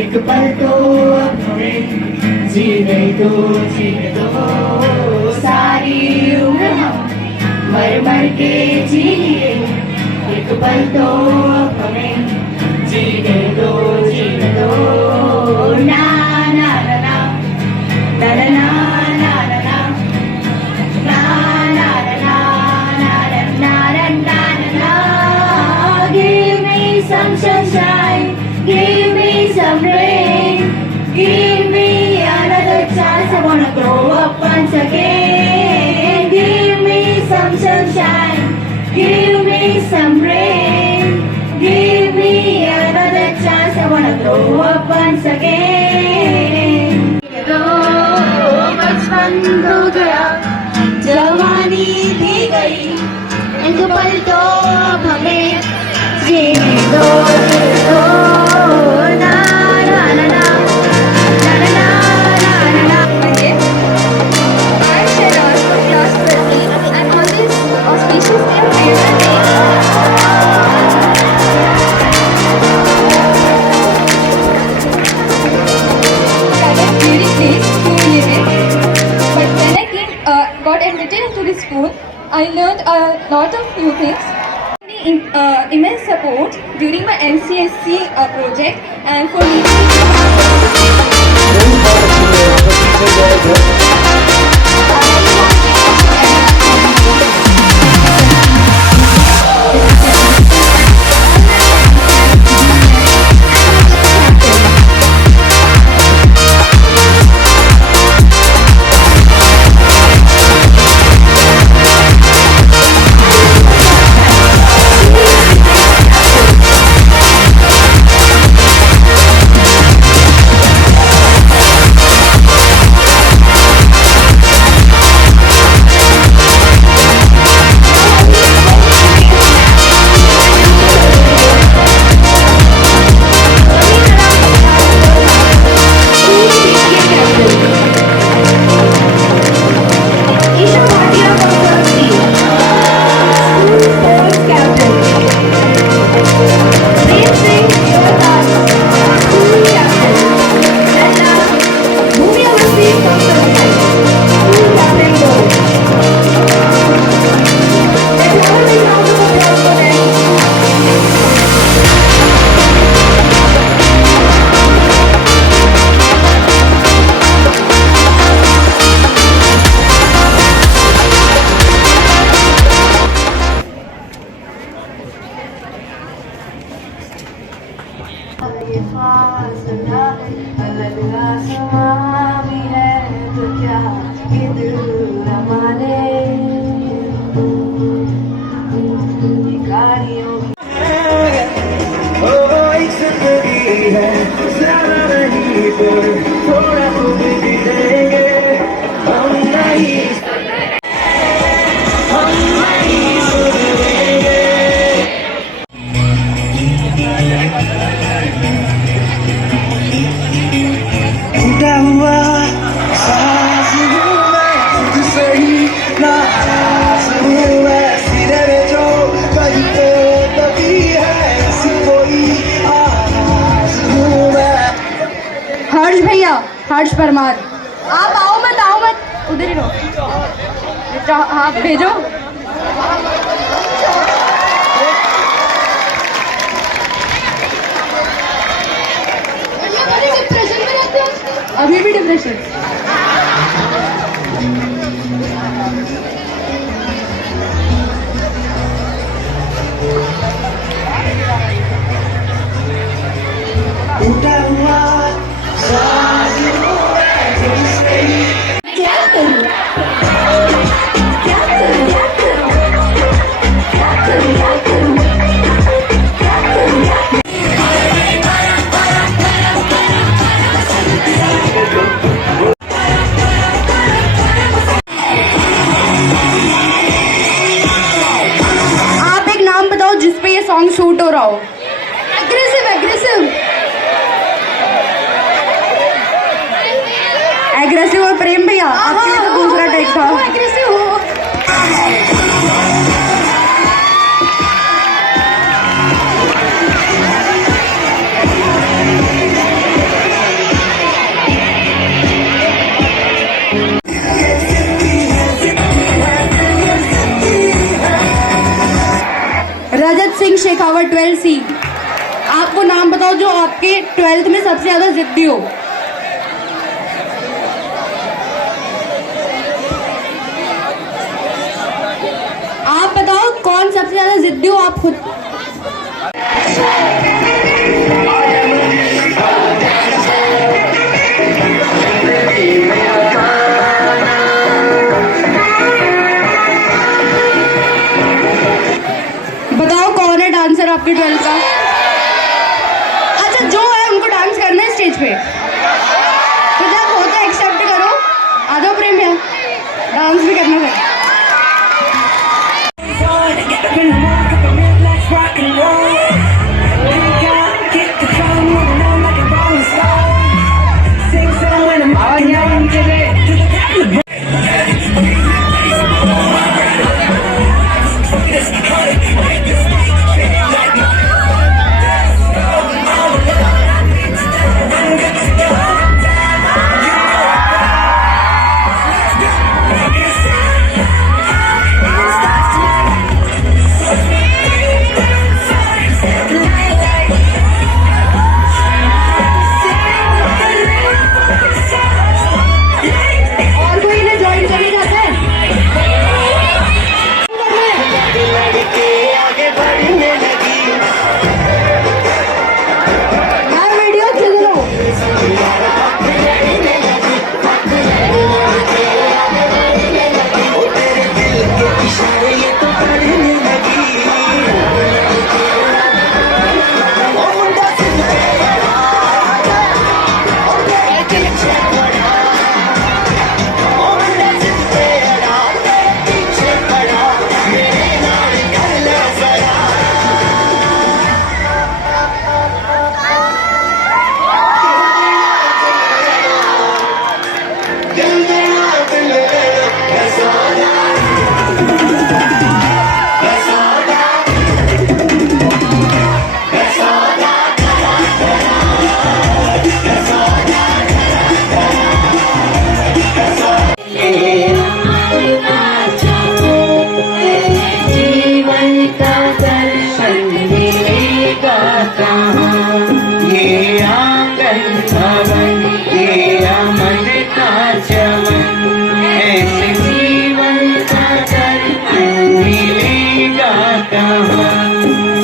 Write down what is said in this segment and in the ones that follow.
एक पल तो अब हमें जीने दो सारी उम्र हम मर मर के जी लिए। एक पल तो अब हमें जीने दो ना ना ना ना ना ना ना ना ना ना na na na na na na na na. Give me some sunshine, give me some rain, give me another chance. I wanna grow up once again. Give me some sunshine, give me some rain, give me another chance. I wanna grow up once again. बचपन हो गया, जवानी भी गई, एक पल तो अब हमें जीने दो ना ना ना ना ना ना ना ना ना. I shall also class 13 and on this auspicious day got admitted into the school, I learned a lot of new things. Immense support during my MCSC project and for हर्ष परमार, आप आओ मत उधर ही रहो, हाँ भेजो। अभी भी डिप्रेशन। सॉन्ग शूट हो रहा हो। एग्रेसिव और प्रेम भैया, आपके लिए तो दूसरा टेक था। एग्रेसिव हो। Tower 12C। आपको नाम बताओ जो आपके 12th में सबसे ज्यादा जिद्दी हो। आप बताओ कौन सबसे ज्यादा जिद्दी हो आप खुद। बताओ कौन है डांसर आपके 12th का। अच्छा जो है उनको डांस करना है स्टेज पे, तो जब होता एक्सेप्ट करो। आ जाओ प्रेम भैया, डांस भी करना है।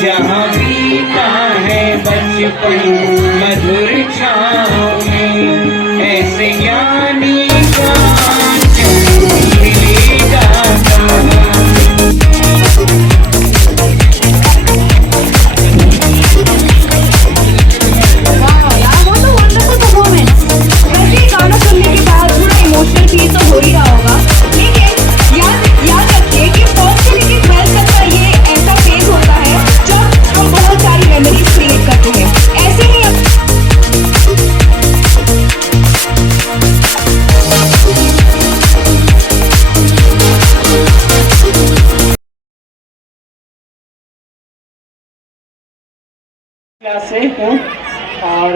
जहाँ बीता है बचपन मधुर छाँव में, ऐसे ज्ञानी का मिलेगा कहाँ। गाना सुनने के बाद थोड़ा इमोशनल फील तो हो ही रहा होगा, लेकिन याद रखिए कि 1st से लेकर 12th तक का ये ऐसा फेज होता है जब हम बहुत सारी मेमोरीज क्रिएट करते हैं। ऐसे ही क्लास से हूँ और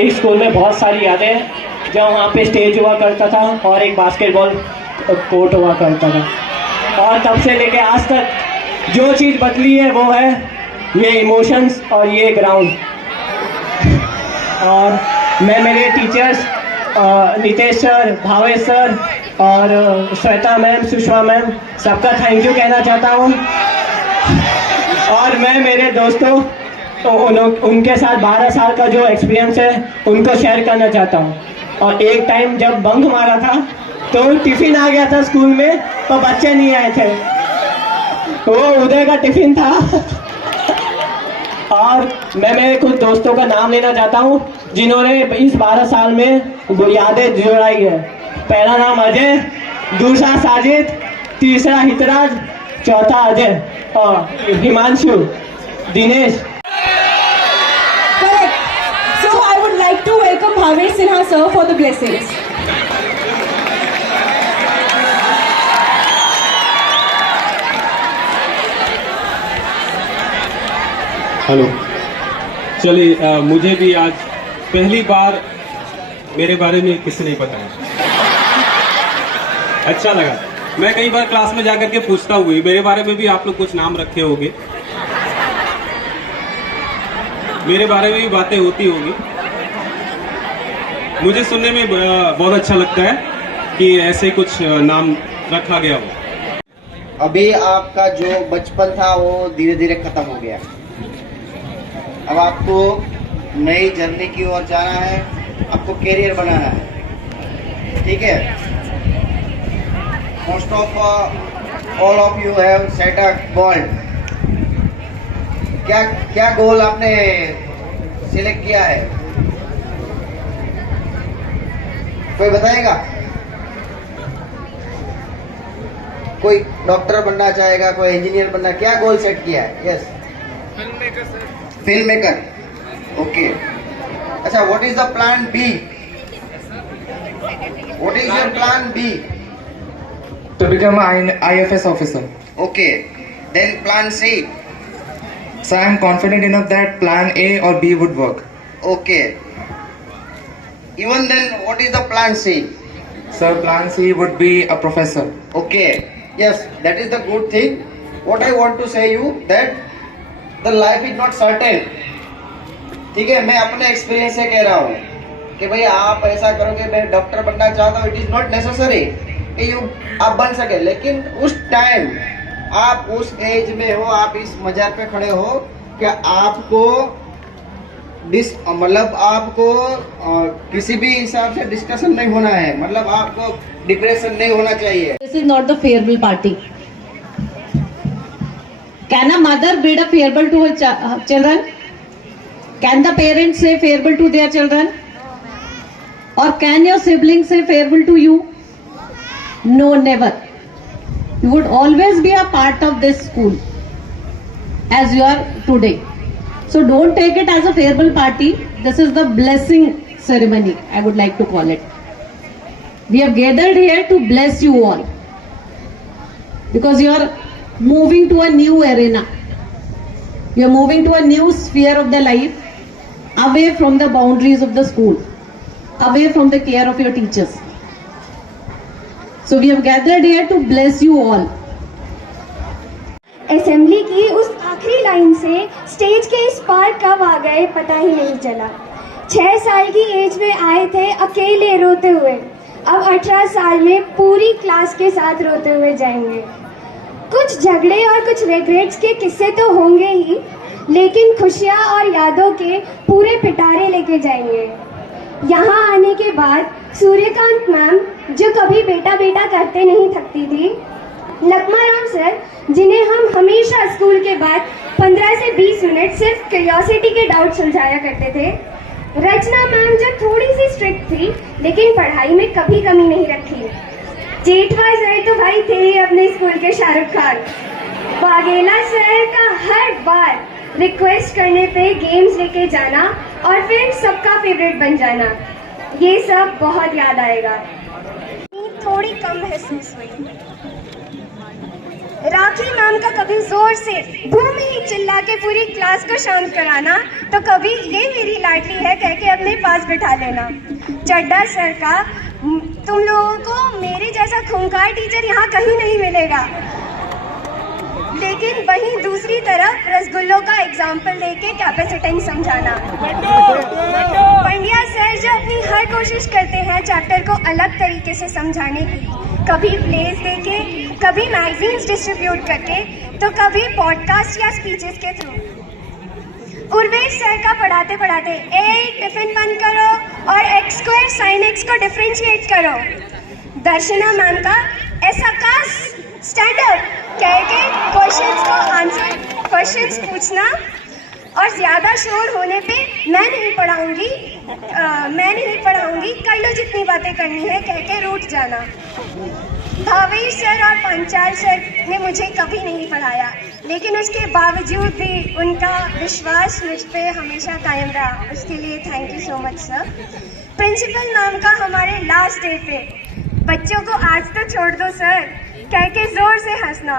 इस स्कूल में बहुत सारी यादें हैं। जब वहाँ पे स्टेज हुआ करता था और एक बास्केटबॉल कोर्ट हुआ करता था, और तब से लेके आज तक जो चीज़ बदली है वो है ये इमोशंस और ये ग्राउंड। और मैं मेरे teachers Nitesh sir, Bhavesh sir और श्वेता मैम, सुषमा मैम, सबका थैंक यू कहना चाहता हूँ। और मैं मेरे दोस्तों तो उनके साथ 12 साल का जो एक्सपीरियंस है उनको शेयर करना चाहता हूँ। और एक टाइम जब बंक मारा था तो टिफिन आ गया था स्कूल में, तो बच्चे नहीं आए थे, वो उदय का टिफिन था। और मैं मेरे कुछ दोस्तों का नाम लेना चाहता हूँ जिन्होंने इस 12 साल में वो यादें जुड़ाई है। पहला नाम अजय, दूसरा साजिद, तीसरा हितराज, चौथा अजय और Himanshu, Dinesh. So I would like to welcome Bhavesh Sinha sir for the blessings. Hello, चलिए मुझे भी आज पहली बार मेरे बारे में किसी नहीं बताया, अच्छा लगा। मैं कई बार क्लास में जाकर के पूछता हुई मेरे बारे में भी आप लोग कुछ नाम रखे होंगे, मेरे बारे में भी बातें होती होगी। मुझे सुनने में बहुत अच्छा लगता है कि ऐसे कुछ नाम रखा गया हो। अभी आपका जो बचपन था वो धीरे धीरे खत्म हो गया। अब आपको नई जर्नी की ओर जाना है, आपको कैरियर बनाना है, ठीक है। Most of all of you have set a goal. क्या क्या गोल आपने सिलेक्ट किया है, कोई बताएगा? कोई डॉक्टर बनना चाहेगा, कोई इंजीनियर बनना, क्या गोल सेट किया है? Yes, film maker. ओके, अच्छा, what is the plan B? What is your plan B? To become an IFS officer. Okay, then plan C. So I am confident enough that plan A or B would work. Okay, even then, what is the plan C? So plan C would be a professor. Okay, yes, that is the good thing. What I want to say you that the life is not certain. ठीक है, मैं अपने experience से कह रहा हूँ कि भाई आप ऐसा करोगे, मैं डॉक्टर बनना चाहता हूँ, इट इज नॉट नेसेसरी कि आप बन सके। लेकिन उस टाइम आप उस एज में हो, आप इस मजार पे खड़े हो कि आपको मतलब आपको किसी भी हिसाब से डिस्कशन नहीं होना है, मतलब आपको डिप्रेशन नहीं होना चाहिए। This is not the farewell party. Can a mother bid a farewell to her children? Can the parents say farewell to their children? Or can your siblings say farewell to you? No, never. You would always be a part of this school as you are today. So don't take it as a farewell party. This is the blessing ceremony, I would like to call it. We have gathered here to bless you all because you are moving to a new arena. You are moving to a new sphere of the life, away from the boundaries of the school, away from the care of your teachers. So we have gathered here to bless you all. Assembly की उस आखिरी line से stage के इस पार कब आ गए पता ही नहीं चला। 6 साल की एज में आए थे अकेले रोते हुए, अब 18 साल में पूरी क्लास के साथ रोते हुए जाएंगे। कुछ झगड़े और कुछ रिग्रेट्स के किस्से तो होंगे ही, लेकिन खुशियाँ और यादों के पूरे पिटारे लेके जाएंगे। यहाँ आने के बाद सूर्यकांत मैम, जो कभी बेटा बेटा करते नहीं थकती थी, लक्ष्मा राम सर, जिन्हें हम हमेशा स्कूल के बाद 15 से 20 मिनट सिर्फ क्यूरियोसिटी के डाउट सुलझाया करते थे, रचना मैम जो थोड़ी सी स्ट्रिक्ट थी लेकिन पढ़ाई में कभी कमी नहीं रखी, जेठवा सर तो भाई थे ही अपने स्कूल के शाहरुख खान, वाघेला सर का हर बार रिक्वेस्ट करने पे गेम्स लेके जाना और फिर सबका फेवरेट बन जाना, ये सब बहुत याद आएगा। थोड़ी कम महसूस हुई। राखी मैम का कभी जोर से बूम ही चिल्ला के पूरी क्लास को शांत कराना, तो कभी ये मेरी लाडली है कह के अपने पास बिठा लेना। चड्डा सर का, तुम लोगों को मेरे जैसा खूंखार टीचर यहाँ कहीं नहीं मिलेगा, लेकिन वहीं दूसरी तरफ रसगुल्लों का एग्जाम्पल देके कैपेसिटेंस समझाना। पंड्या सर जो अपनी हर कोशिश करते हैं चैप्टर को अलग तरीके से समझाने की, कभी प्लेस देके, कभी मैगजीन्स डिस्ट्रीब्यूट करके, तो कभी पॉडकास्ट या स्पीचेस के थ्रू। उर्वेश सर का पढ़ाते पढ़ाते टिफिन बंद करो और x स्क्वायर sin x को डिफरेंशिएट करो। दर्शना मैम का ऐसा काश स्टैंड अप कह के क्वेश्चंस पूछना और ज्यादा शोर होने पे मैं नहीं पढ़ाऊंगी, कर लो जितनी बातें करनी है कह के रूठ जाना। भावेश सर और पंचाल सर ने मुझे कभी नहीं पढ़ाया, लेकिन उसके बावजूद भी उनका विश्वास मुझ पे हमेशा कायम रहा, उसके लिए thank you so much sir. Principal ma'am का हमारे लास्ट डे पे बच्चों को आज तो छोड़ दो सर कह के जोर से हंसना,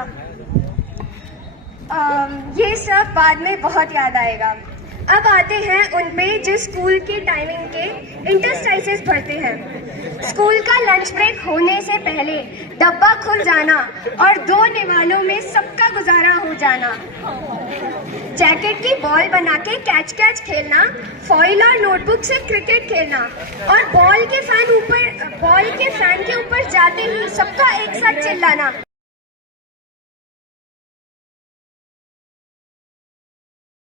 ये सब बाद में बहुत याद आएगा। अब आते हैं उन पे जो स्कूल के टाइमिंग के इंटरस्टाइसेस पढ़ते हैं। स्कूल का लंच ब्रेक होने से पहले डब्बा खुल जाना और 2 निवालों में सबका गुजारा हो जाना। जैकेट की बॉल बना के कैच कैच खेलना, फॉइल और नोटबुक से क्रिकेट खेलना और बॉल के फैन के ऊपर जाते ही सबका एक साथ चिल्लाना।